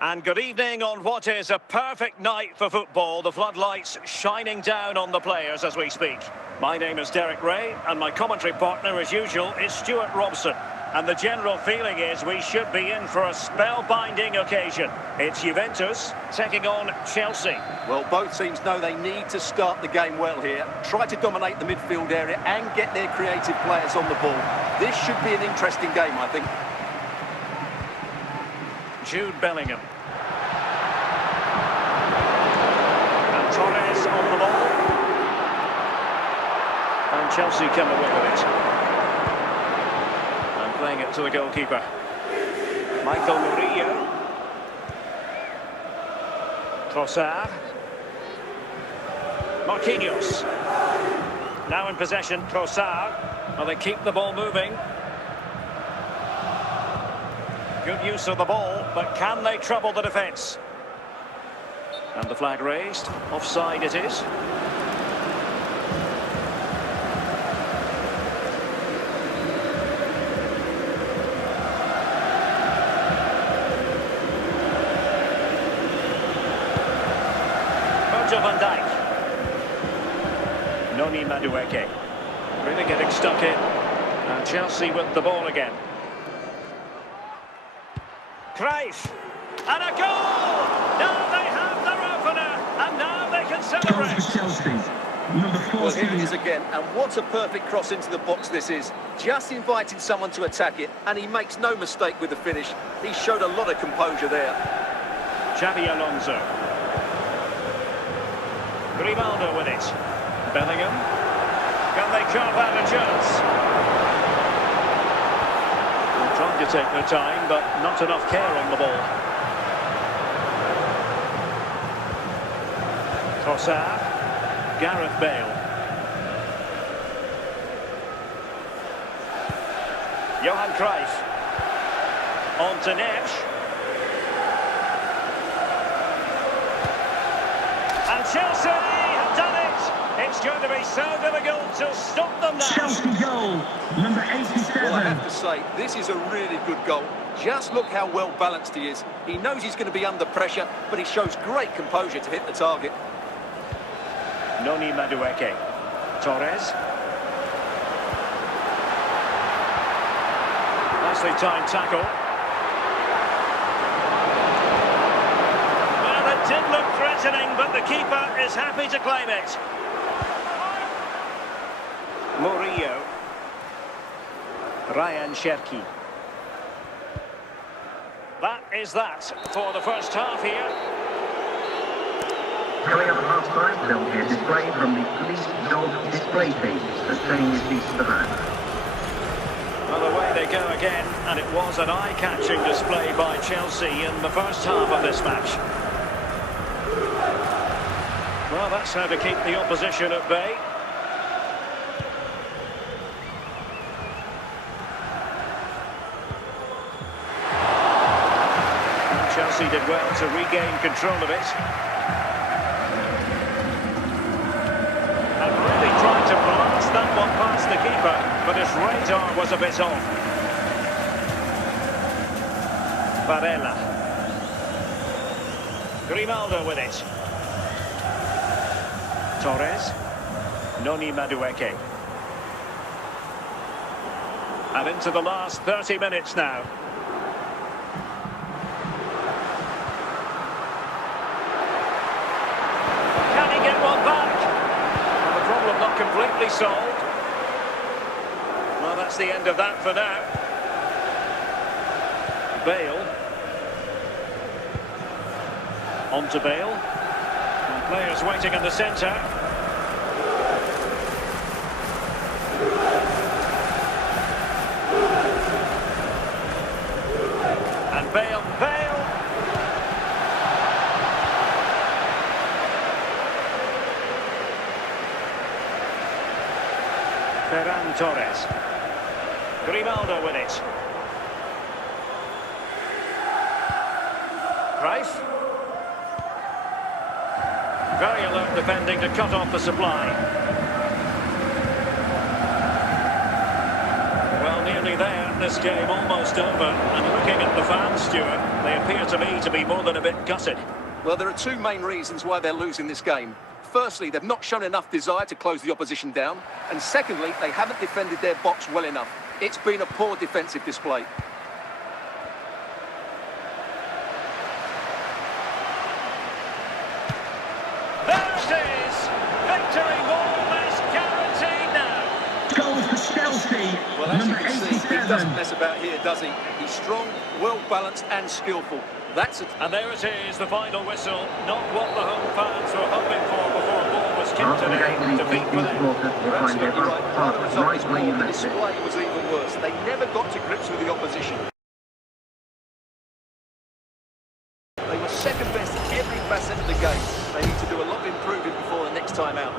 And good evening on what is a perfect night for football. The floodlights shining down on the players as we speak. My name is Derek Ray, and my commentary partner, as usual, is Stuart Robson. And the general feeling is we should be in for a spellbinding occasion. It's Juventus taking on Chelsea. Well, both teams know they need to start the game well here. Try to dominate the midfield area and get their creative players on the ball. This should be an interesting game, I think. Jude Bellingham. And Torres on the ball. And Chelsea come away with it. And playing it to the goalkeeper. Michael Murillo. Trossard. Marquinhos. Now in possession, Trossard. Well, they keep the ball moving. Good use of the ball, but can they trouble the defence? And the flag raised. Offside it is. Virgil van Dijk. Noni Madueke. Really getting stuck in. And Chelsea with the ball again. Cruyff, and a goal! Now they have their opener, and now they can celebrate. Chelsea, number 14. Well, here it is again, and what a perfect cross into the box this is. Just inviting someone to attack it, and he makes no mistake with the finish. He showed a lot of composure there. Xabi Alonso. Grimaldo with it. Bellingham. Can they carve out a chance? Trying to take their time, but not enough care on the ball. Trossard. Gareth Bale. Johan Cruyff. On to Neves. And Chelsea have done it! It's going to be so difficult to stop them now. Chelsea goal, number 87. Well, I have to say, this is a really good goal. Just look how well balanced he is. He knows he's going to be under pressure, but he shows great composure to hit the target. Noni Madueke. Torres. Nicely timed tackle. Well, it did look threatening, but the keeper is happy to claim it. Murillo. Ryan Cherki. That is that for the first half here. Coming up at half-time, there'll be a display from the police dog display team as training is piece to the van. Well, away they go again, and it was an eye-catching display by Chelsea in the first half of this match. Well, that's how to keep the opposition at bay. Chelsea did well to regain control of it. And really tried to blast that one past the keeper, but his radar was a bit off. Varela. Grimaldo with it. Torres. Noni Madueke. And into the last 30 minutes now. Completely solved. Well, that's the end of that for now. Bale. On to Bale. And players waiting in the centre. And Bale. Ferran Torres. Grimaldo with it. Cruyff. Very alert defending to cut off the supply. Well, nearly there, this game almost over. And looking at the fans, Stuart, they appear to me to be more than a bit gutted. Well, there are two main reasons why they're losing this game. Firstly, they've not shown enough desire to close the opposition down. And secondly, they haven't defended their box well enough. It's been a poor defensive display. There it is! Victory more or less guaranteed now. Goal for Chelsea. Well, as you Number can see, he 87. doesn't mess about here, does he? He's strong, well-balanced and skillful. That's it. And there it is, the final whistle. Not what the home fans were hoping for before a ball was kicked After the in. game, these Defeat for them. supporters will You're find their absolutely right. While the result was right where poor, you the left it. display was even worse. They never got to grips with the opposition. They were second best in every facet of the game. They need to do a lot of improving before the next time out.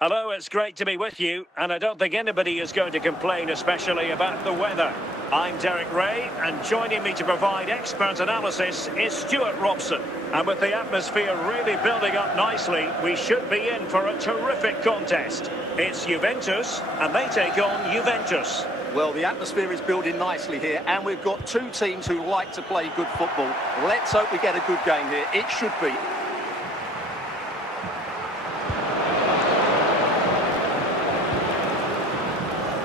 Hello, it's great to be with you, and I don't think anybody is going to complain, especially about the weather. I'm Derek Ray, and joining me to provide expert analysis is Stuart Robson. And with the atmosphere really building up nicely, we should be in for a terrific contest. It's Juventus, and they take on Juventus. Well, the atmosphere is building nicely here, and we've got two teams who like to play good football. Let's hope we get a good game here. It should be.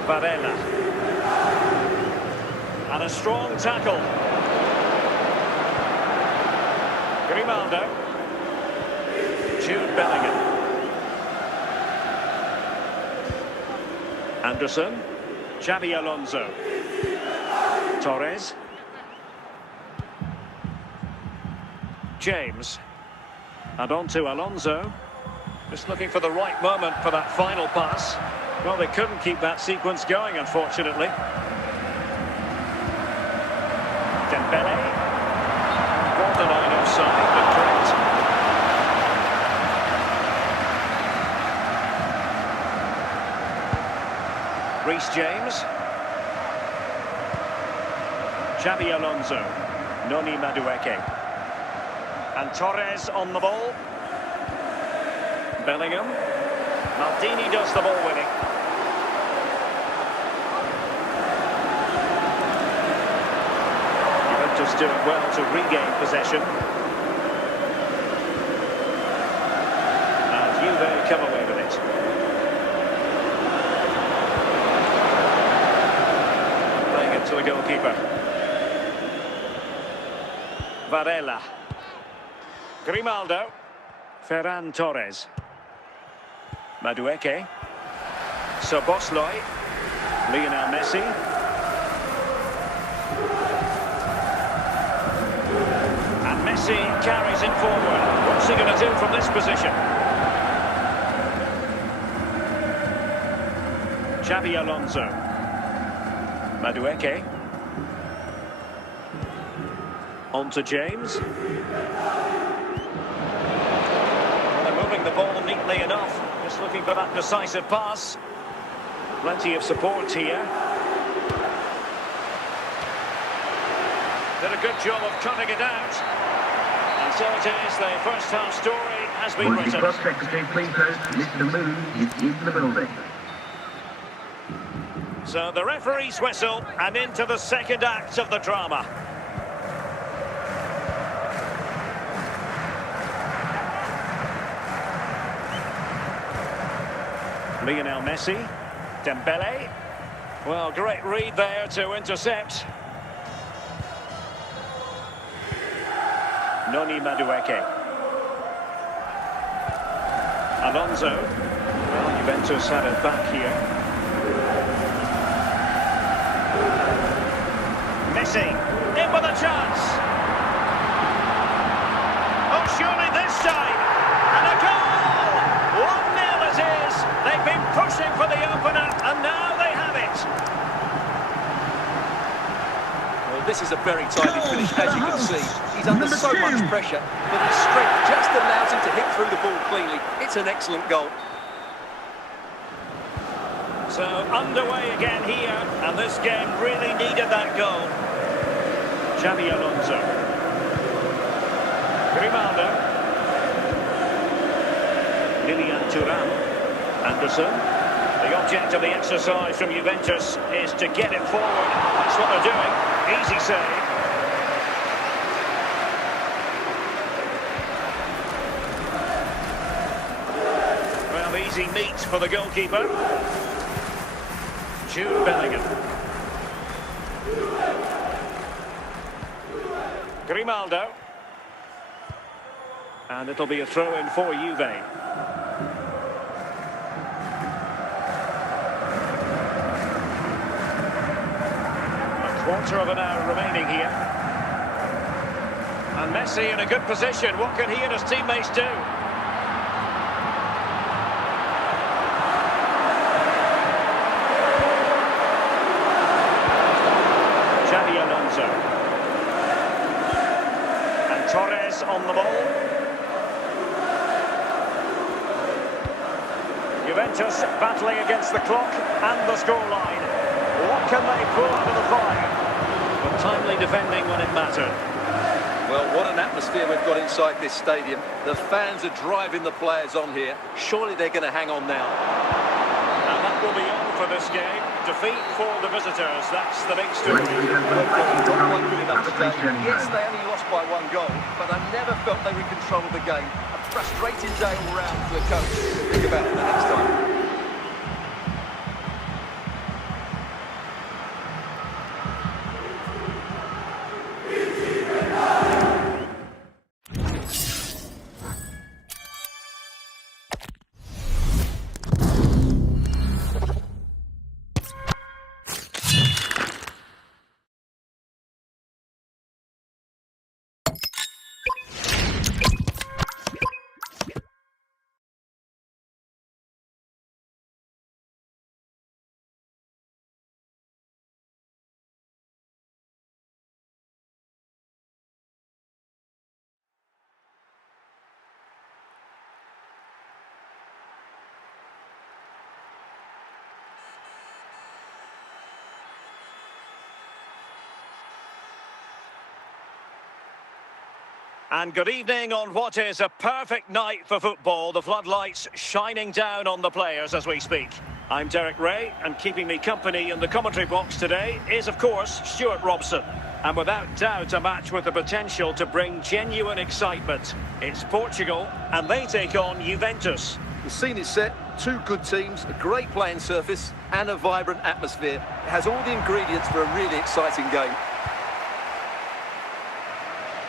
Varela. And a strong tackle. Grimaldo. Jude Bellingham. Anderson. Xabi Alonso. Torres. James. And on to Alonso. Just looking for the right moment for that final pass. Well, they couldn't keep that sequence going, unfortunately. Dembele. Borderline offside, but correct. Reece James. Xabi Alonso. Noni Madueke. And Torres on the ball. Bellingham. Maldini does the ball winning. Juventus do it well to regain possession. And Juve come away with it. Playing it to the goalkeeper. Varela. Grimaldo. Ferran Torres. Madueke. Soboslai. Lionel Messi. And Messi carries it forward. What's he going to do from this position? Xabi Alonso. Madueke. On to James. Well, they're moving the ball neatly enough. Just looking for that decisive pass. Plenty of support here. Did a good job of cutting it out. And so it is, the first half story has been Would the written. club secretary please host Mr. Moon is in the building. So the referee's whistle and into the second act of the drama. Lionel Messi. Dembele. Well, great read there to intercept. Noni Madueke. Alonso. Well, Juventus had it back here. Messi. In with a chance. Oh, surely this time. And a goal! this is a very tidy finish, as you can see. He's under Number so two. much pressure, but his strength just allows him to hit through the ball cleanly. It's an excellent goal. So underway again here, and this game really needed that goal. Xabi Alonso. Grimaldo. Lilian Thuram. Anderson. The object of the exercise from Juventus is to get it forward. That's what they're doing. Easy save. Well, easy meat for the goalkeeper. Jude Bellingham. Grimaldo. And it'll be a throw-in for Juve. A quarter of an hour remaining here. And Messi in a good position. What can he and his teammates do? Xabi Alonso. And Torres on the ball. Juventus battling against the clock and the scoreline. What can they pull out of the fire? But timely defending when it mattered. Well, what an atmosphere we've got inside this stadium. The fans are driving the players on here. Surely they're going to hang on now. And that will be all for this game. Defeat for the visitors. That's the big story. Yes, they only lost by 1 goal, but I never felt they were in control of the game. A frustrating day all round for the coach. Think about it the next time. And good evening on what is a perfect night for football. The floodlights shining down on the players as we speak. I'm Derek Ray, and keeping me company in the commentary box today is, of course, Stuart Robson. And without doubt, a match with the potential to bring genuine excitement. It's Portugal, and they take on Juventus. The scene is set, 2 good teams, a great playing surface, and a vibrant atmosphere. It has all the ingredients for a really exciting game.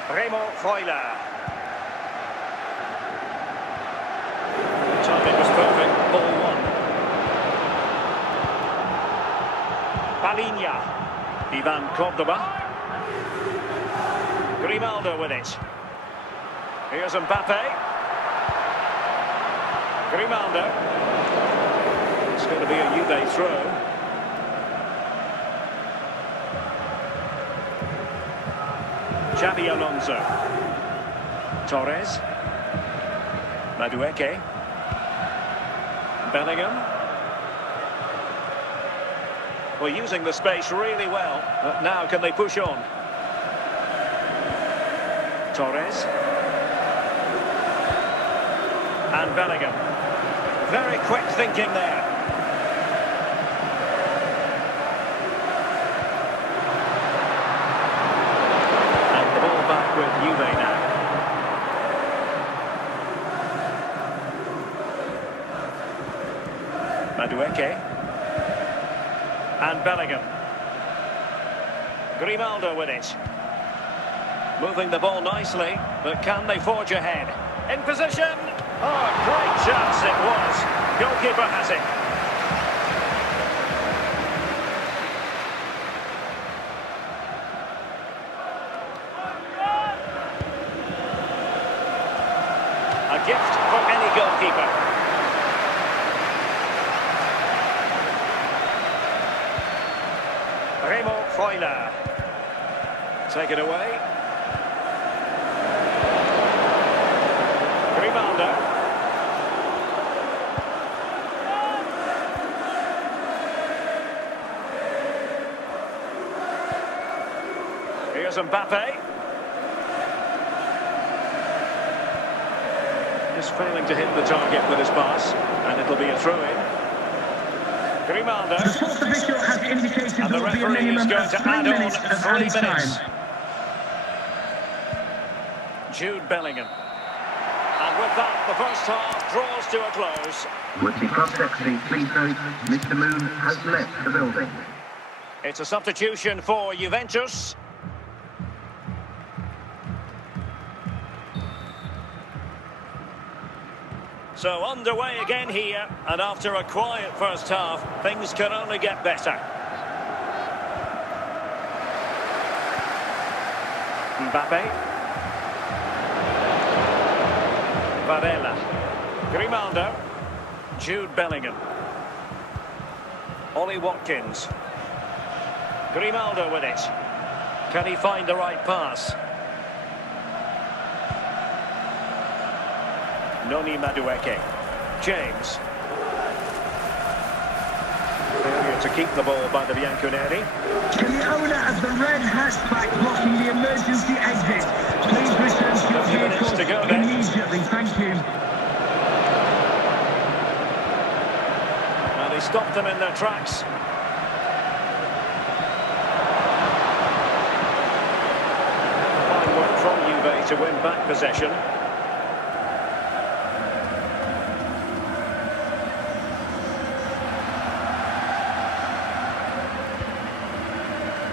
Remo Freuler. Timing was perfect, ball 1. Palinha. Ivan Cordoba. Grimaldo with it. Here's Mbappe. Grimaldo. It's going to be a Juve throw. Xabi Alonso. Torres. Madueke. Bellingham. Well, using the space really well, but now can they push on? Torres. And Bellingham. Very quick thinking there. With Juve now. Madueke. And Bellingham. Grimaldo with it. Moving the ball nicely, but can they forge ahead? In position! Oh, great chance it was. Goalkeeper has it. A gift for any goalkeeper. Remo Freuler. Take it away. Grimaldo. Here's Mbappe. Just failing to hit the target with his pass, and it'll be a throw-in. Grimaldo. The fourth official has indicated And there the will be a referee is minimum going of to 3 add on minutes of 3 added minutes. time. Jude Bellingham. And with that, the first half draws to a close. Would the cross-secretary please note Mr. Moon has left the building. It's a substitution for Juventus. So underway again here, and after a quiet first half, things can only get better. Mbappe. Varela. Grimaldo. Jude Bellingham. Ollie Watkins. Grimaldo with it. Can he find the right pass? Noni Madueke. James. Failure to keep the ball by the Bianconeri. Can the owner of the red hatchback blocking the emergency exit please return to your 30 minutes to go then. immediately? Thank you. And he stopped them in their tracks. Fine work from Juve to win back possession.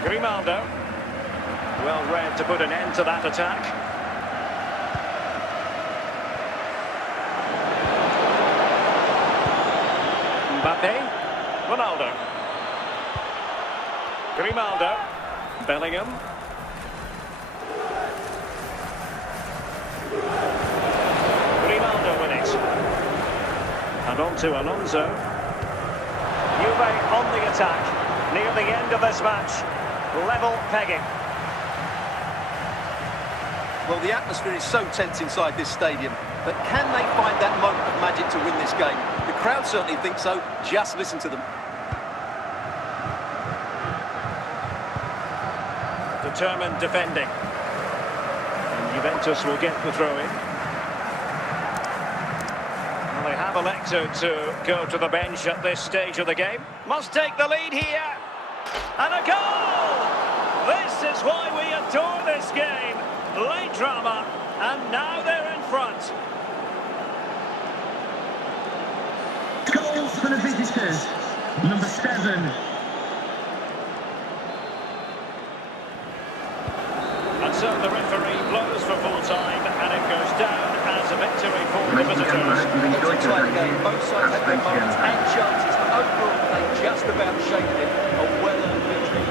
Grimaldo. Well read to put an end to that attack. Mbappe. Ronaldo. Grimaldo. Bellingham. Grimaldo with it. And on to Alonso. Juve on the attack. Near the end of this match. Level pegging. Well, the atmosphere is so tense inside this stadium, but can they find that moment of magic to win this game? The crowd certainly think so. Just listen to them. Determined defending. And Juventus will get the throw-in. Well, they have elected to go to the bench at this stage of the game. Must take the lead here. And a goal! This is why we adore this game. Late drama, and now they're in front. Goals for the visitors. Number 7. And so the referee blows for full time, and it goes down as a victory for the Ladies and gentlemen, visitors. I hope you've enjoyed It's a tight today's game. game. Both sides had their Thanks moments again. and chances, but overall they just about shaded it. A well-earned victory.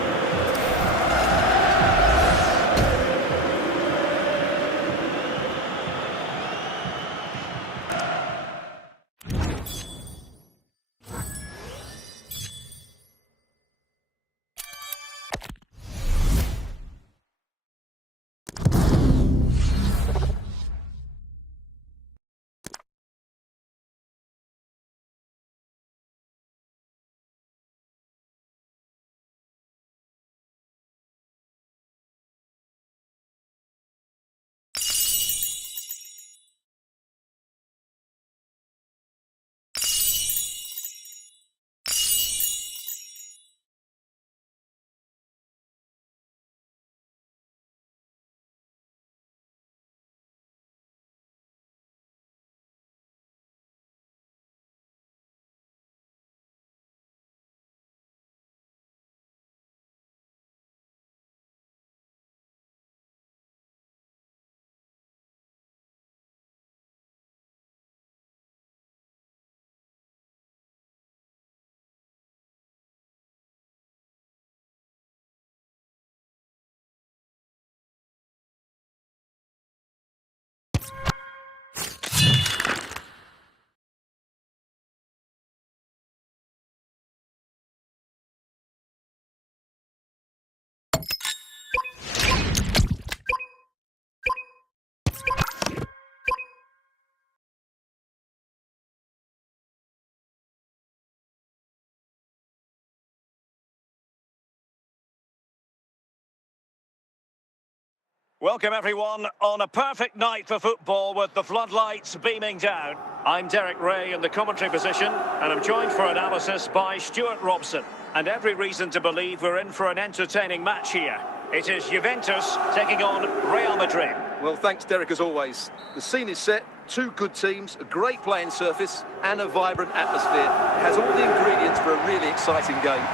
Welcome everyone on a perfect night for football with the floodlights beaming down. I'm Derek Ray in the commentary position and I'm joined for analysis by Stuart Robson. And every reason to believe we're in for an entertaining match here. It is Juventus taking on Real Madrid. Well, thanks, Derek, as always. The scene is set, two good teams, a great playing surface and a vibrant atmosphere. It has all the ingredients for a really exciting game.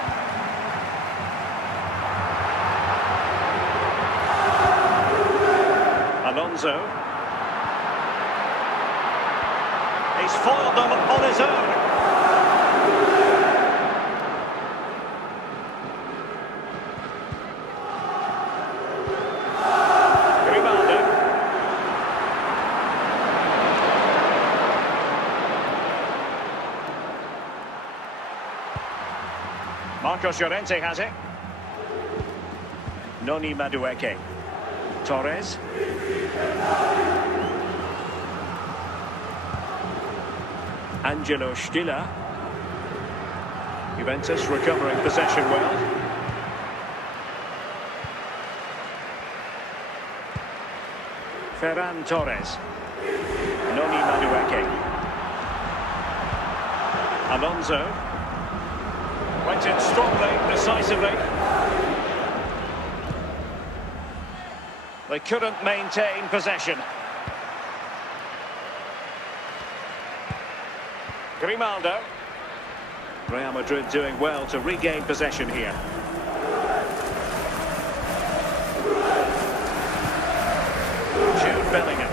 Alonso. He's foiled them on his own. Marcos Llorente has it. Noni Madueke. Torres. Angelo Stiller. Juventus recovering possession well. Ferran Torres. Noni Madueke. Alonso. Went in strongly, decisively. They couldn't maintain possession. Grimaldo. Real Madrid doing well to regain possession here. Jude Bellingham.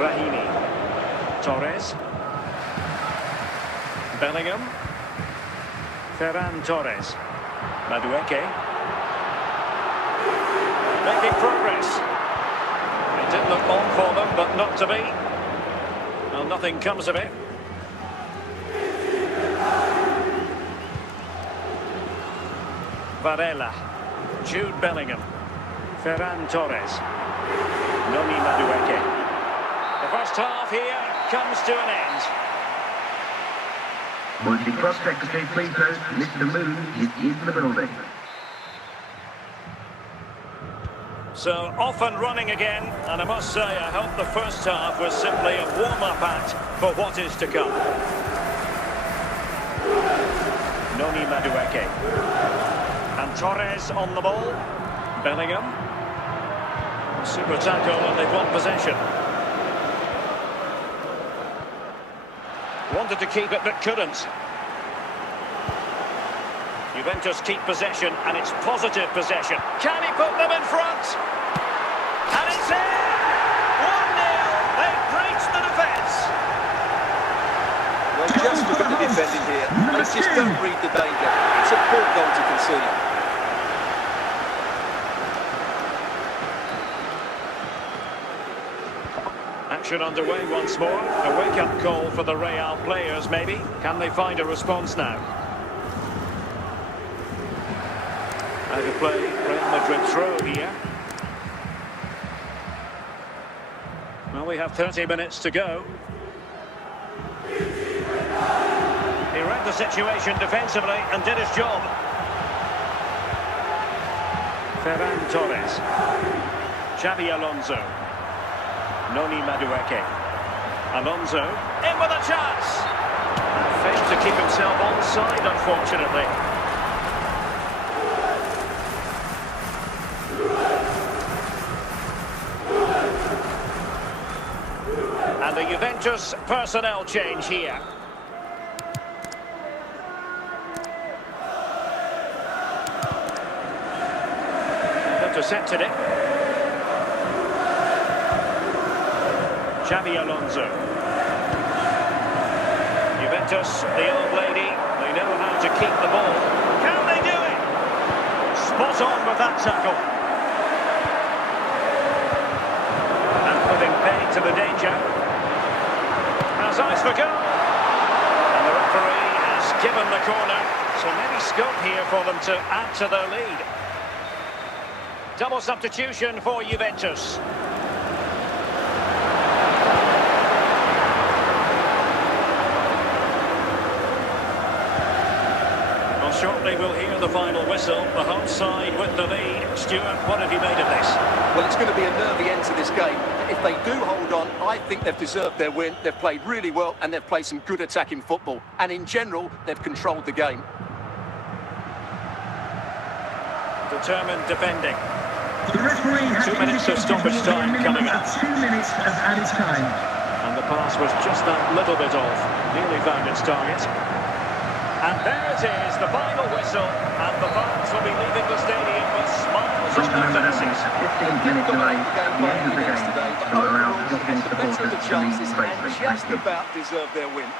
Rahimi. Torres. Bellingham. Ferran Torres. Madueke. Making progress. It did look on for them, but not to be. Well, nothing comes of it. Varela. Jude Bellingham. Ferran Torres. Noni Madueke. The first half here comes to an end. Multi-cross secretary, please note, Mr. Moon is in the building. So, off and running again, and I must say, I hope the first half was simply a warm-up act for what is to come. Noni Madueke. And Torres on the ball. Bellingham. Super tackle, and they've won possession. Wanted to keep it, but couldn't. Juventus keep possession, and it's positive possession. Can he put them in front? And it's in! 1-0. They've breached the defence. Well, just look at the defending here. They just don't read the danger. It's a poor goal to concede. Action underway once more. A wake-up call for the Real players, maybe. Can they find a response now? Out of play, Real Madrid throw here. Well, we have 30 minutes to go. He read the situation defensively and did his job. Ferran Torres. Xabi Alonso. Noni Madueke. Alonso, in with a chance. Failed to keep himself onside, unfortunately. And the Juventus personnel change here. Intercepted it. Xabi Alonso. Juventus, the old lady, they know how to keep the ball. Can they do it? Spot on with that tackle. And putting paid to the danger. Has eyes for goal. And the referee has given the corner. So maybe scope here for them to add to their lead. Double substitution for Juventus. Short shortly we'll hear the final whistle. The home side with the lead. Stuart, what have you made of this? Well, it's going to be a nervy end to this game. If they do hold on, I think they've deserved their win. They've played really well and they've played some good attacking football. And in general, they've controlled the game. Determined defending. The referee has 2 minutes of stoppage time coming up. 2 minutes of added time. And the pass was just that little bit off. Nearly found its target. And there it is, the final whistle. And the fans will be leaving the stadium with smiles on their faces. 15-minute delay at the end of the game to allow European supporters to leave safely. Just about deserve their win.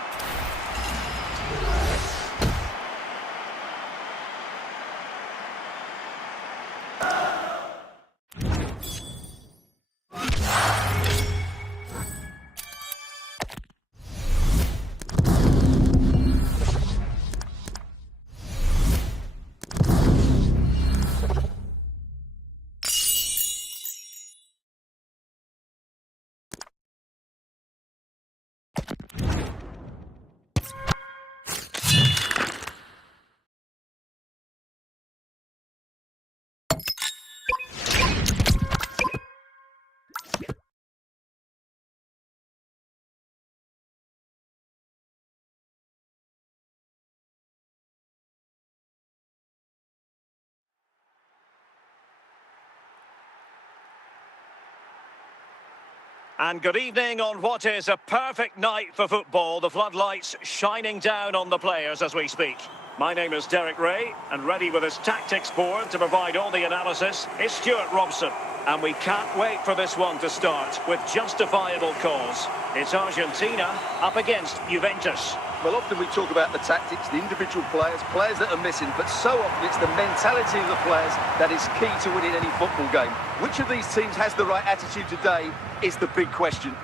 And good evening on what is a perfect night for football. The floodlights shining down on the players as we speak. My name is Derek Ray, and ready with his tactics board to provide all the analysis is Stuart Robson. And we can't wait for this one to start with justifiable cause. It's Argentina up against Juventus. Well, often we talk about the tactics, the individual players that are missing, but so often it's the mentality of the players that is key to winning any football game. Which of these teams has the right attitude today is the big question.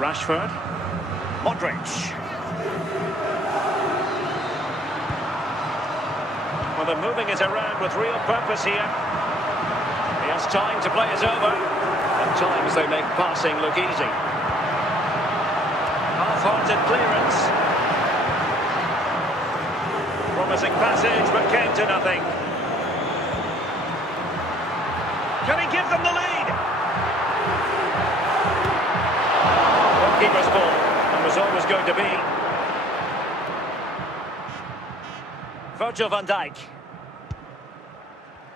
Rashford. Modric. Well, they're moving it around with real purpose here. He has time to play it over. At times they make passing look easy. Half-hearted clearance. Promising passage, but came to nothing. Can he give them the lead? Keeper's ball, and was always going to be. Virgil van Dijk.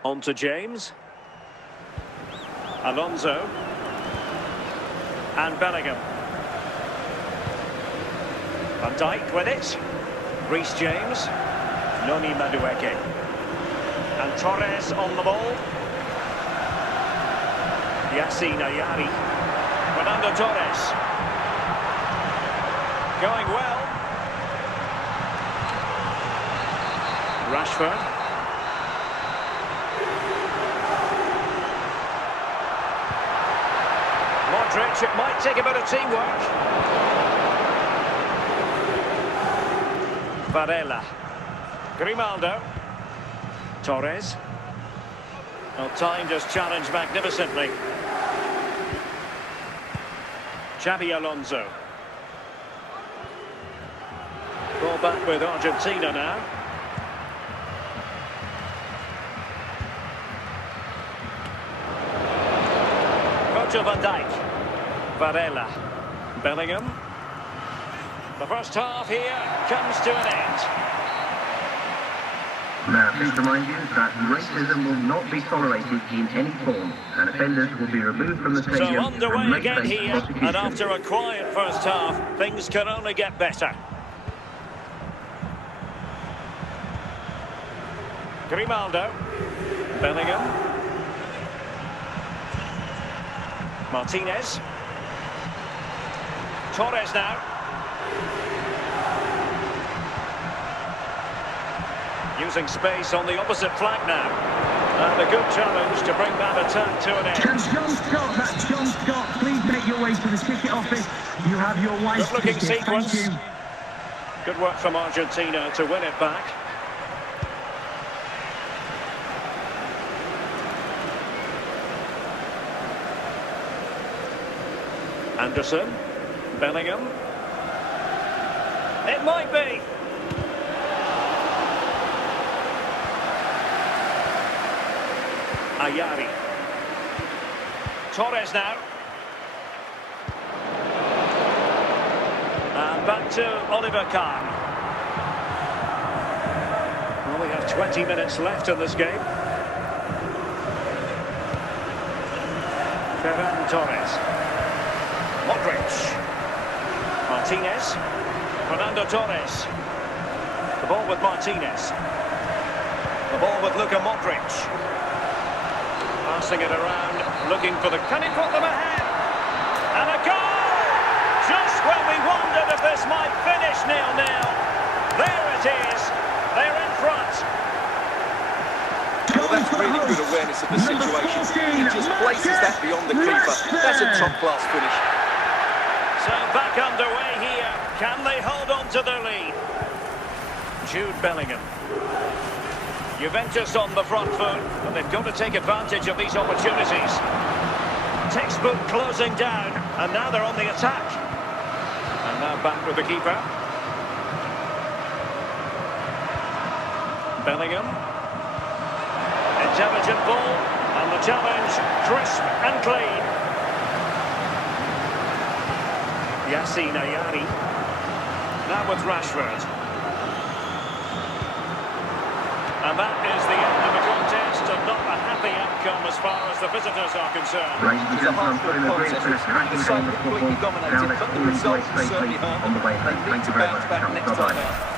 On to James. Alonso. And Bellingham. Van Dijk with it. Reece James. Noni Madueke. And Torres on the ball. Yassine Ayari. Fernando Torres. Going well. Rashford. Modric, it might take a bit of teamwork. Varela. Grimaldo. Torres. Well, time just challenged magnificently. Xabi Alonso. Ball back with Argentina now. Virgil van Dijk. Varela. Bellingham. The first half here comes to an end. Now, just to remind you that racism will not be tolerated in any form, and offenders will be removed from the stadium. So underway and again face here, prosecution. and after a quiet first half, things can only get better. Grimaldo. Bellingham. Martinez. Torres now. Using space on the opposite flank now. And a good challenge to bring that attack to an end. That's John Scott, that's John Scott. Please make your way to the ticket office. You have your wife's Good looking ticket. sequence. Thank you. Good work from Argentina to win it back. Anderson. Bellingham. It might be. Ayari. Torres now. And back to Oliver Kahn. Well, we have 20 minutes left in this game. Ferran Torres. Modric. Martinez. Fernando Torres. The ball with Martinez. The ball with Luka Modric. Passing it around, looking for the... Can he put them ahead? And a goal! Just when we wondered if this might finish 0-0. There it is. They're in front. Well, that's really good awareness of the situation. He just places that beyond the keeper. That's a top-class finish. So back underway here. Can they hold on to their lead? Jude Bellingham. Juventus on the front foot, and they've got to take advantage of these opportunities. Textbook closing down, and now they're on the attack. And now back with the keeper. Bellingham. Intelligent ball, and the challenge crisp and clean. Yassine Ayari. Now with Rashford. And that is the end of the contest, and not a happy outcome as far as the visitors are concerned. It's a hard-fought contest. The side completely dominated, but the result certainly hurt them. They need to bounce back next time out.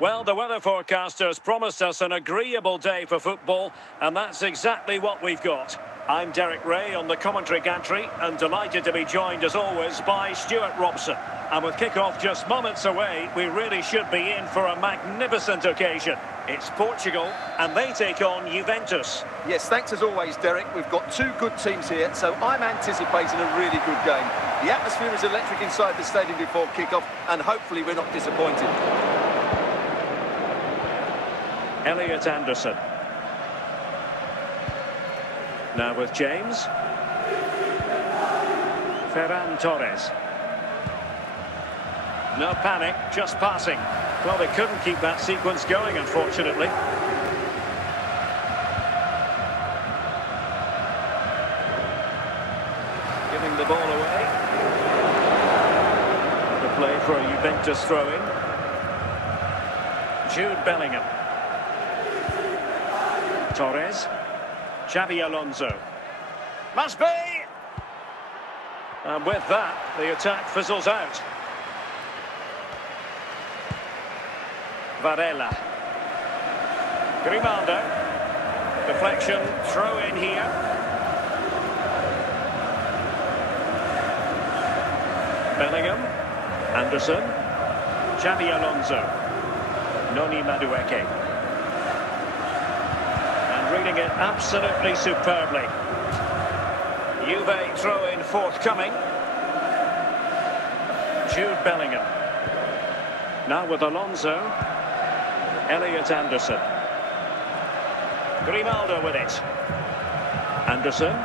Well, the weather forecasters promised us an agreeable day for football, and that's exactly what we've got. I'm Derek Ray on the commentary gantry, and delighted to be joined, as always, by Stuart Robson. And with kick-off just moments away, we really should be in for a magnificent occasion. It's Portugal, and they take on Juventus. Yes, thanks as always, Derek. We've got two good teams here, so I'm anticipating a really good game. The atmosphere is electric inside the stadium before kick-off, and hopefully we're not disappointed. Elliot Anderson. Now with James. Ferran Torres. No panic, just passing. Well, they couldn't keep that sequence going, unfortunately. Giving the ball away. The play for a Juventus throw-in. Jude Bellingham. Torres. Xabi Alonso. Must be! And with that, the attack fizzles out. Varela. Grimaldo. Deflection, throw in here. Bellingham. Anderson. Xabi Alonso. Noni Madueke. Reading it absolutely superbly. Juve throw-in forthcoming. Jude Bellingham. Now with Alonso. Elliot Anderson. Grimaldo with it. Anderson.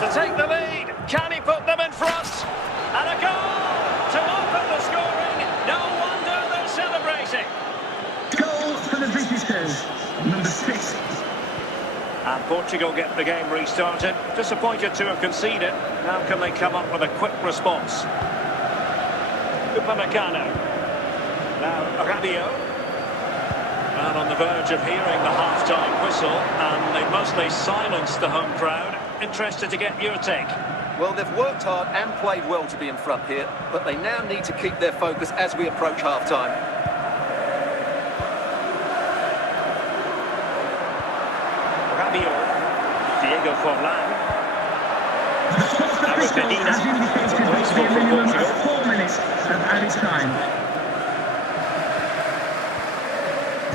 To take the lead. Can he put them in front? And a goal to open the scoring. No wonder they're celebrating. Goal for the visitors, number 6. And Portugal get the game restarted. Disappointed to have conceded. Now can they come up with a quick response? Upamecano. Now Rabiot. And on the verge of hearing the half-time whistle, and they've mostly silenced the home crowd. Interested to get your take. Well, they've worked hard and played well to be in front here, but they now need to keep their focus as we approach half-time. Diego Forlan. The score has indicated there will be a minimum of 4 minutes of added time.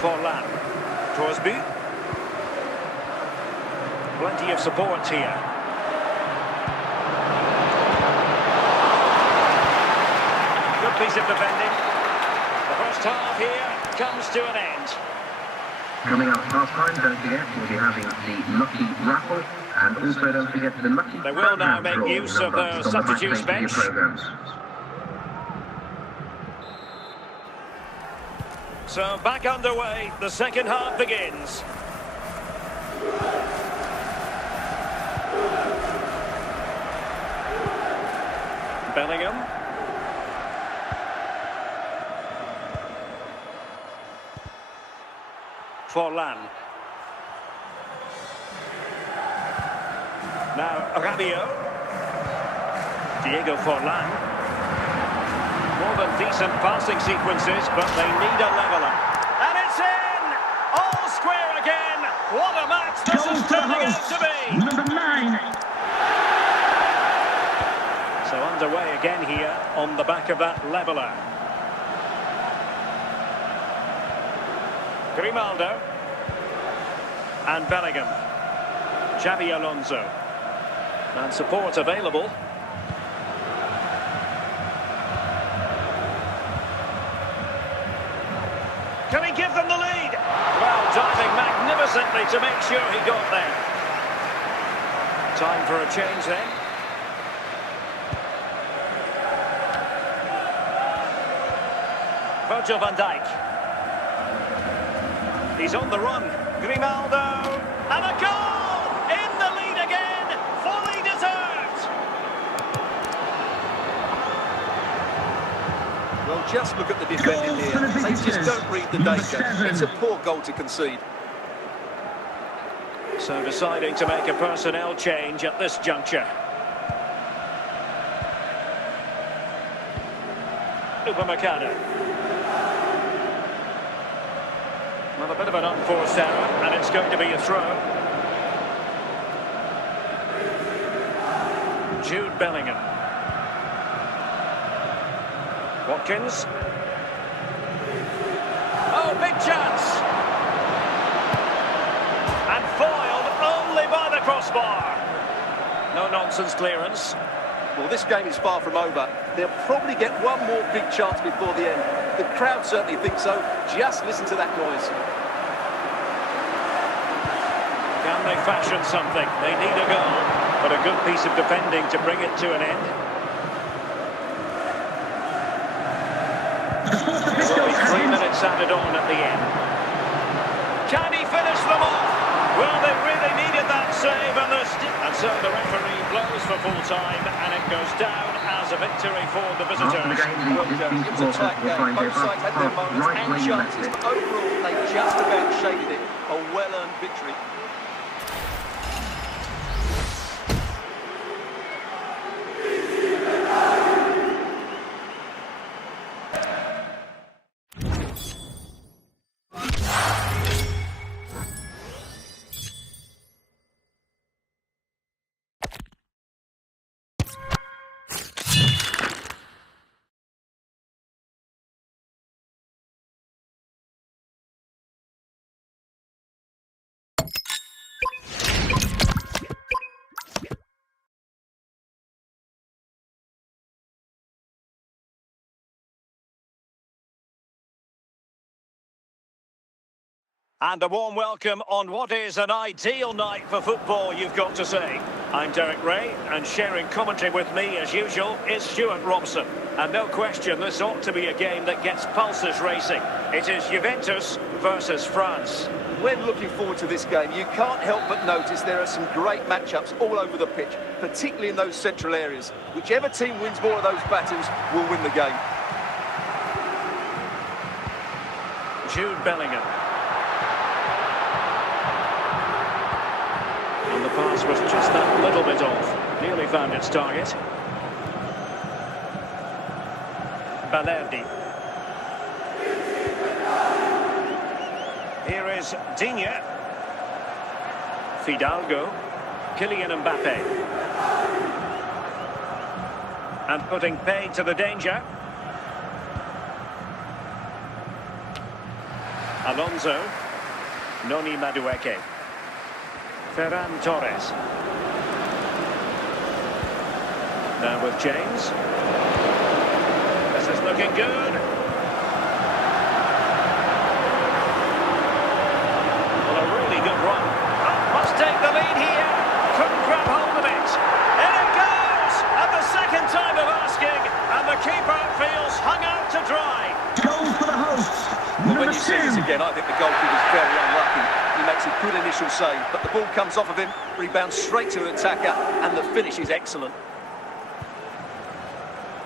Forlan. Crosby. Plenty of support here. Good piece of defending. The first half here comes to an end. Coming up half time, don't forget, we'll be having the Lucky Raffle, and also don't forget the Lucky They will now Program make draw use of numbers the on the substitutes back page of your bench. programmes. So back underway, the second half begins. Bellingham. Forlan. Now Rabiot. Diego Forlan. More than decent passing sequences, but they need a leveller. And it's in! All square again! What a match this Goal is for the turning out hosts. to be! Number 9. So underway again here on the back of that leveller. Grimaldo. And Bellingham. Xabi Alonso. And support available. Can he give them the lead? Well, diving magnificently to make sure he got there. Time for a change then. Virgil van Dijk. He's on the run. Grimaldo. And a goal! In the lead again. Fully deserved. Well, just look at the defending Goal here. for the They just visitors. don't read the Number danger. 7. It's a poor goal to concede. So deciding to make a personnel change at this juncture. Upamecano. Well, a bit of an unforced error, and it's going to be a throw. Jude Bellingham. Watkins. Oh, big chance! And foiled only by the crossbar. No nonsense clearance. Well, this game is far from over. They'll probably get one more big chance before the end. The crowd certainly think so. Just listen to that noise. Can they fashion something? They need a goal, but a good piece of defending to bring it to an end. There will be 3 minutes added on at the end. Can he finish them off? Well, they really needed that save, and so the referee blows for full time, and it goes down as a victory for the After the visitors. game, Well, the it was a tight will game. find their Both sides had their moments right and where you left chances, it. but overall, they just about shaded it. A well-earned victory. And a warm welcome on what is an ideal night for football, you've got to say. I'm Derek Ray, and sharing commentary with me, as usual, is Stuart Robson. And no question, this ought to be a game that gets pulses racing. It is Juventus versus France. When looking forward to this game, you can't help but notice there are some great matchups all over the pitch, particularly in those central areas. Whichever team wins more of those battles will win the game. Jude Bellingham. And the pass pass was just that little bit off. Nearly found its target. Balerdi. Here is Digne. Fidalgo. Kylian Mbappe. And putting paid to the danger. Alonso. Noni Madueke. Ferran Torres. Now with James. This is looking good. Well, a really good run. Oh, must take the lead here. Couldn't grab hold of it. In it goes! At the second time of asking, and the keeper feels hung out to dry. Goal for the hosts. Well, when you see this again, I think the goalkeeper's very unlucky. He makes a good initial save, but the ball comes off of him, rebounds straight to the attacker, and the finish is excellent.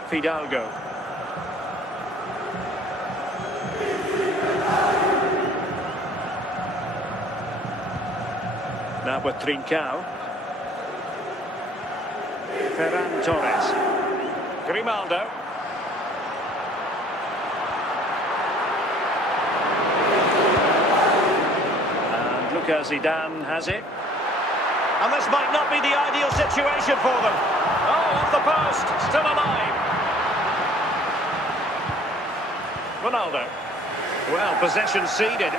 Fidalgo. Now with Trincao. Ferran Torres. Grimaldo. And Lucas Zidane has it. And this might not be the ideal situation for them. Oh, off the post, still alive. Ronaldo. Well, possession ceded.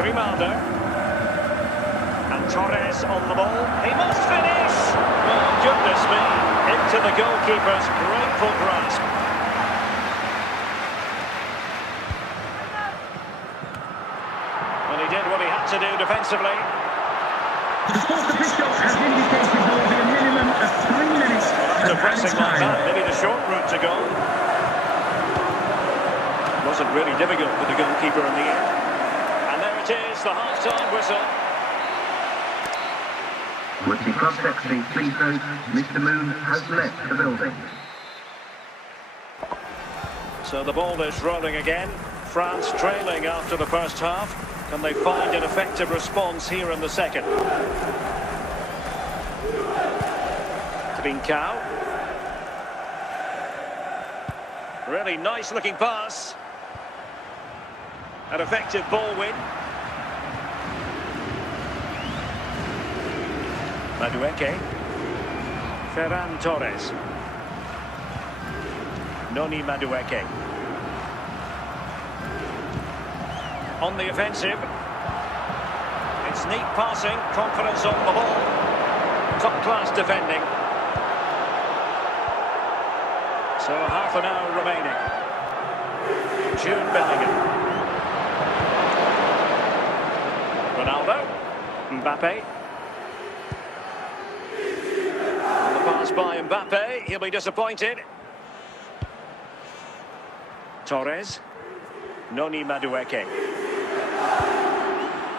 Grimaldo. And Torres on the ball. He must finish! Oh, goodness me. Into the goalkeeper's grateful grasp. Well, he did what he had to do defensively. The sports official has indicated there will be a minimum of 3 minutes After of pressing like time. that, maybe the short route to goal. Wasn't really difficult for the goalkeeper in the end. And there it is, the half-time whistle. Would the cross-sectioning please note, Mr. Moon has left the building. So the ball is rolling again. France trailing after the first half. Can they find an effective response here in the second? Trincao. Really nice looking pass. An effective ball win. Madueke. Ferran Torres. Noni Madueke. On the offensive. It's neat passing, confidence on the ball. Top-class defending. So half an hour remaining. Jude Bellingham. Ronaldo. Mbappe. And the pass by Mbappe. He'll be disappointed. Torres. Noni Madueke.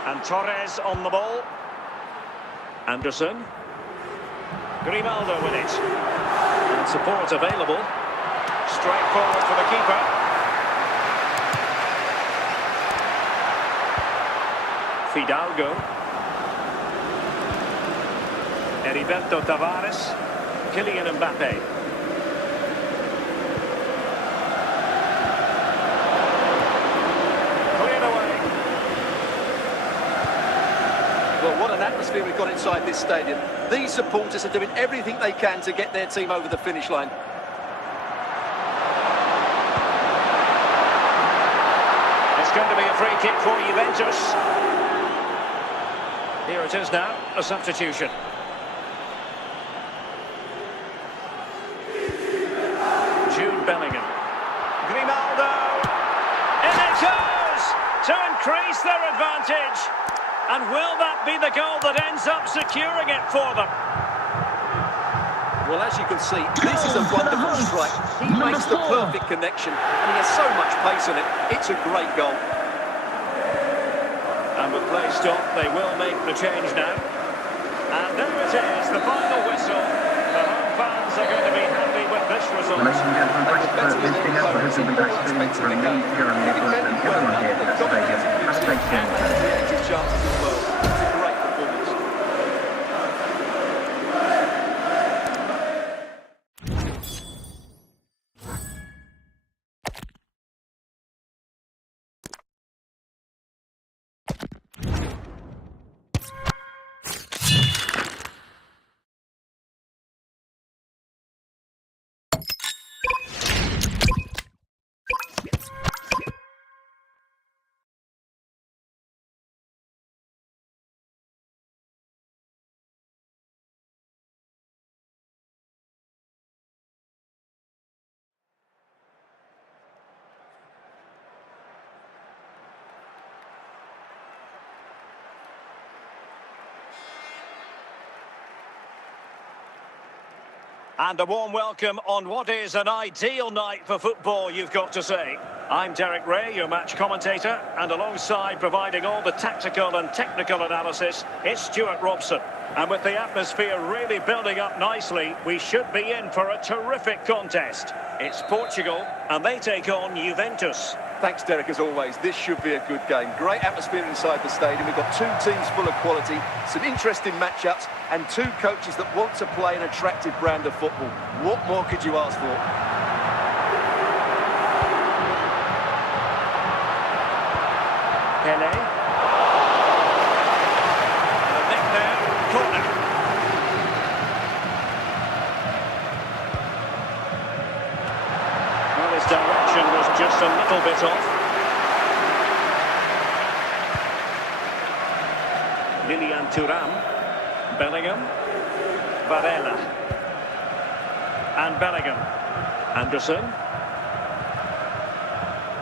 And Torres on the ball. Anderson. Grimaldo with it. And support available. Straight forward for the keeper. Fidalgo. Heriberto Tavares. Kylian Mbappe. Well, what an atmosphere we've got inside this stadium. These supporters are doing everything they can to get their team over the finish line. It's going to be a free kick for Juventus. Here it is now, a substitution. Jude Bellingham. Grimaldo. In it goes! To increase their advantage. And will that be the goal that ends up securing it for them? Well, as you can see, this is a wonderful strike. He makes the perfect connection, and he has so much pace in it. It's a great goal. And with play stopped, they will make the change now. And there it is, the final whistle. The home fans are going to be happy with this this result. Ladies and gentlemen, thanks for visiting us. I hope you'll be back soon. From me, Jeremy Nicholas, and everyone here at the stadium. Have a safe journey. Creative chances as well. It's a great performance. And a warm welcome on what is an ideal night for football, you've got to say. I'm Derek Ray, your match commentator, and alongside providing all the tactical and technical analysis, it's Stuart Robson. And with the atmosphere really building up nicely, we should be in for a terrific contest. It's Portugal, and they take on Juventus. Thanks, Derek, as always. This should be a good game. Great atmosphere inside the stadium. We've got two teams full of quality, some interesting matchups, and two coaches that want to play an attractive brand of football. What more could you ask for? Pele. And a nick there, corner. Well, his direction was just a little bit off. Lilian Thuram. Bellingham. Varela. And Bellingham. Anderson.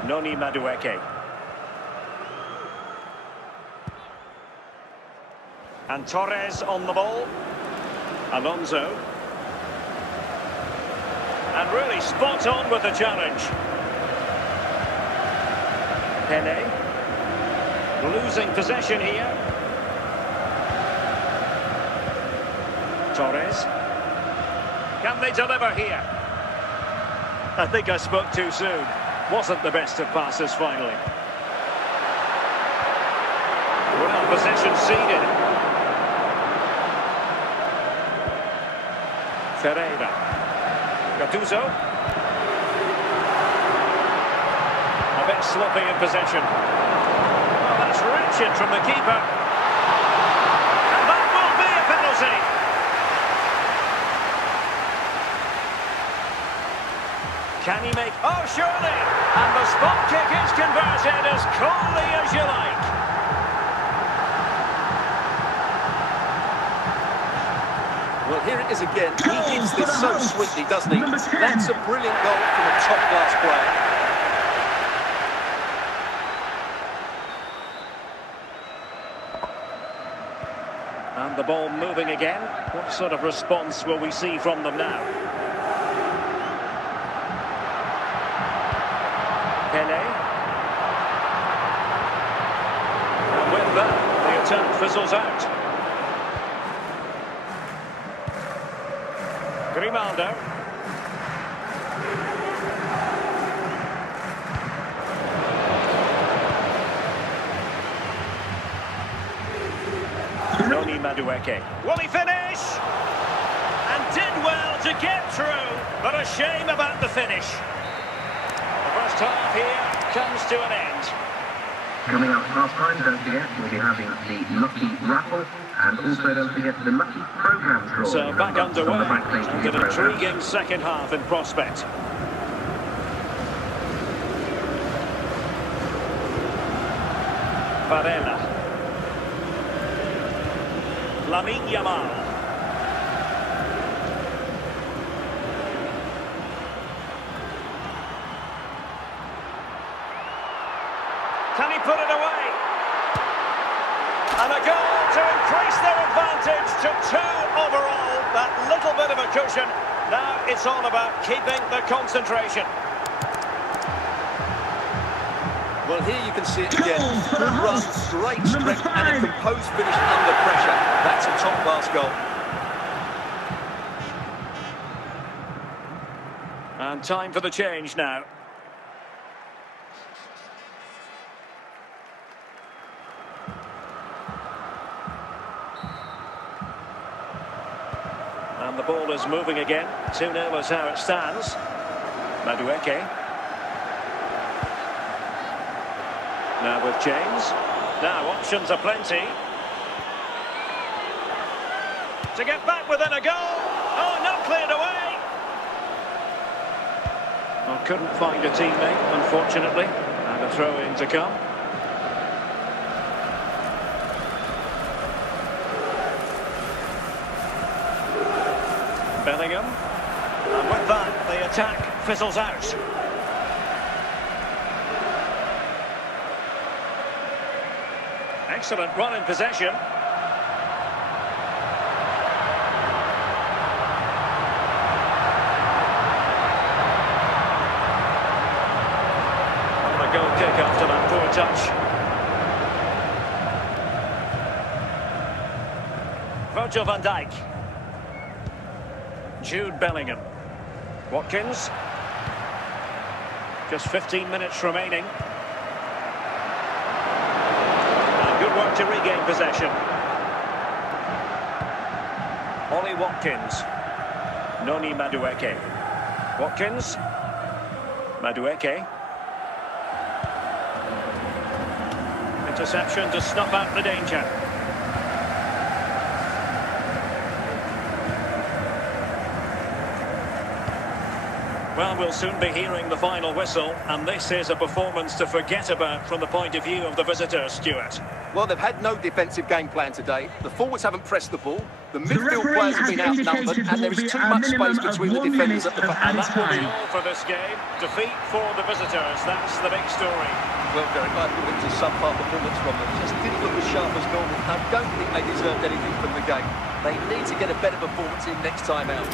Noni Madueke. And Torres on the ball. Alonso. And really spot on with the challenge. Pele. Losing possession here. Torres. Can they deliver here? I think I spoke too soon. Wasn't the best of passes finally. Well, possession ceded. Ferreira. Gattuso. A bit sloppy in possession. Well, that's wretched from the keeper. And that will be a penalty. Can he make... Oh, surely! And the spot kick is converted as coolly as you like. Well, here it is again. He hits this so sweetly, doesn't he? That's a brilliant goal from a top-class player. And the ball moving again. What sort of response will we see from them now? Pele. And with that, the attempt fizzles out. Grimaldo. Noni Madueke. Will he finish? And did well to get through, but a shame about the finish. The first half here comes to an end. Coming up half-time, don't forget, we'll be having the Lucky Raffle, and also don't forget the Lucky Programme draw. So back underway, and an program. intriguing second half in prospect. Varela. Lamine Yamal. Can he put it away? And a goal to increase their advantage to 2 overall. That little bit of a cushion. Now it's all about keeping the concentration. Well, here you can see it again. Good run, great strength, and a composed finish under pressure. That's a top-class goal. And time for the change now. And the ball is moving again. 2-0 is how it stands. Madueke. Now with James. Now options are plenty. To get back within a goal. Oh, not cleared away. Well, couldn't find a teammate, unfortunately. And a throw-in to come. Bellingham. And with that, the attack fizzles out. Excellent run in possession. A goal kick after that poor touch. Virgil van Dijk. Jude Bellingham. Watkins. Just 15 minutes remaining. And good work to regain possession. Ollie Watkins. Noni Madueke. Watkins. Madueke. Interception to snuff out the danger. Well, we'll soon be hearing the final whistle, and this is a performance to forget about from the point of view of the visitors, Stuart. Well, they've had no defensive game plan today. The forwards haven't pressed the ball. The midfield players have been outnumbered, and there is too much space between the defenders at the back. And that will be all for this game. Defeat for the visitors. That's the big story. Well, Derek, I thought it was a subpar performance from them. Just didn't look as sharp as normal. I don't think they deserved anything from the game. They need to get a better performance in next time out.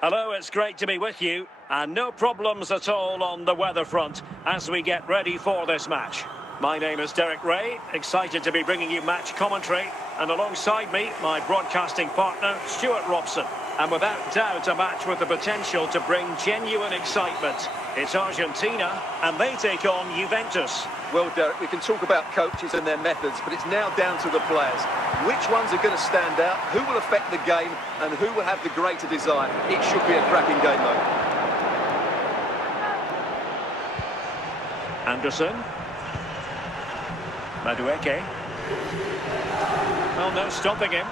Hello, it's great to be with you, and no problems at all on the weather front as we get ready for this match. My name is Derek Ray, excited to be bringing you match commentary, and alongside me, my broadcasting partner, Stuart Robson. And without doubt, a match with the potential to bring genuine excitement. It's Argentina, and they take on Juventus. Well, Derek, we can talk about coaches and their methods, but it's now down to the players. Which ones are going to stand out, who will affect the game, and who will have the greater desire? It should be a cracking game, though. Anderson. Madueke. Well, no stopping him.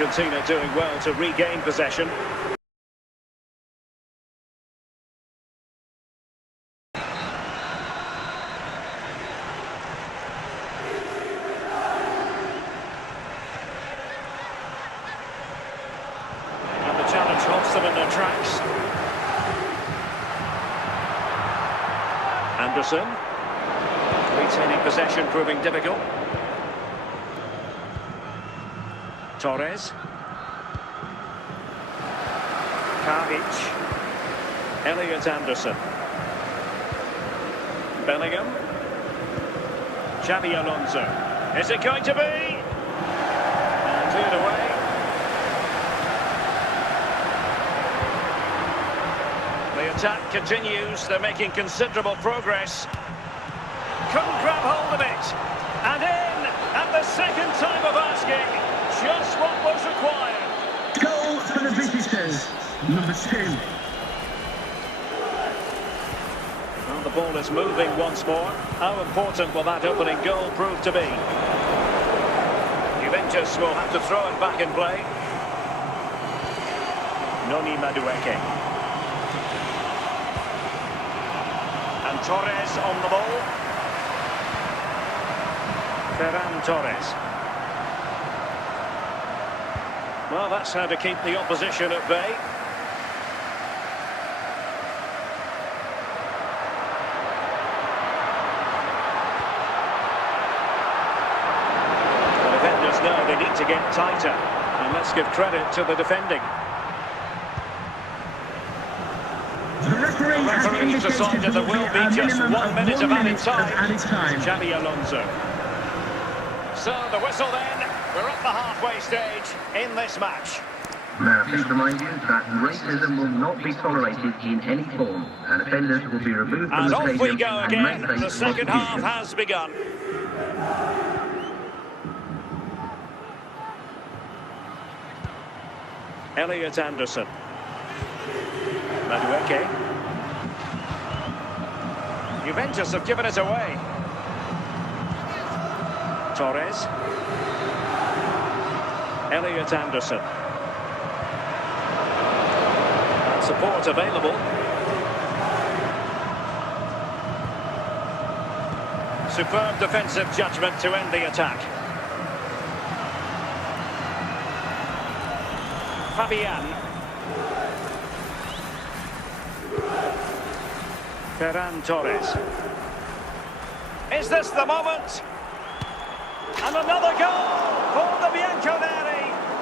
Argentina doing well to regain possession. And the challenge halts them in their tracks. Anderson. Retaining possession proving difficult. Torres. Kavic. Elliot Anderson. Bellingham. Xabi Alonso. Is it going to be? And cleared away. The attack continues. They're making considerable progress. Couldn't grab hold of it. And in at the second time of asking. Just what was required. Goal for the visitors, number 2. Well, the ball is moving once more. How important will that opening goal prove to be? Juventus will have to throw it back in play. Noni Madueke. And Torres on the ball. Ferran Torres. Well, that's how to keep the opposition at bay. The defenders know they need to get tighter. And let's give credit to the defending. The referee has Referees decided there will be just 1 minute of added time. Xabi Alonso. So the whistle then. We're at the halfway stage in this match. Now, please remind you that racism will not be tolerated in any form, and offenders will be removed from And the off stadium we go and again. may face The second half prosecution. has begun. Elliot Anderson. Madueke. Juventus have given it away. Torres. Elliot Anderson. And support available. Superb defensive judgment to end the attack. Fabian. Ferran Torres. Is this the moment? And another goal for the Bianconeri.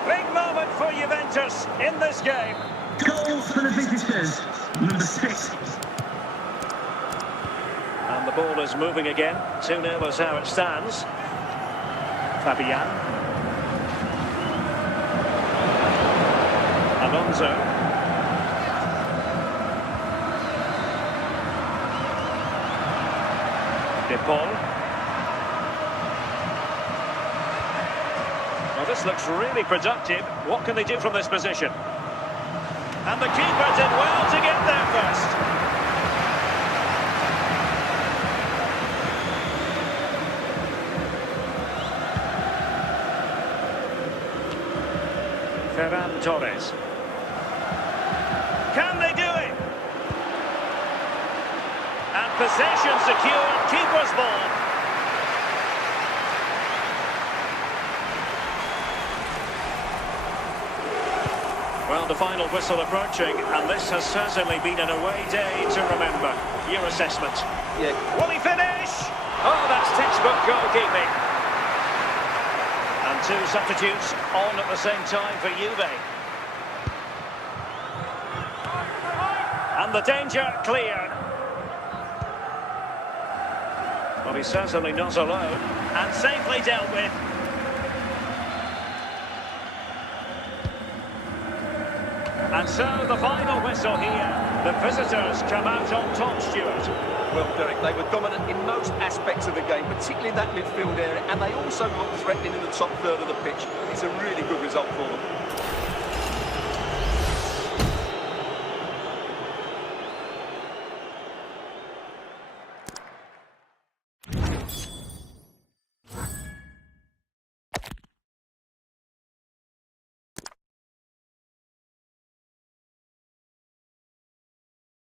Big moment for Juventus in this game. Goal for the visitors, number 6. And the ball is moving again. 2-0 is how it stands. Fabian. Alonso. De Paul. Well, this looks really productive. What can they do from this position? And the keeper did well to get there first. Ferran Torres. Can they do it? And possession secured, keeper's ball. Well, the final whistle approaching, and this has certainly been an away day to remember. Your assessment? Yeah. Will he finish? Oh, that's textbook goalkeeping. And 2 substitutes on at the same time for Juve. And the danger cleared. Well, he's certainly not alone, and safely dealt with. And so the final whistle here. The visitors come out on top, Stuart. Well, Derek, they were dominant in most aspects of the game, particularly in that midfield area, and they also looked threatening in the top third of the pitch. It's a really good result for them.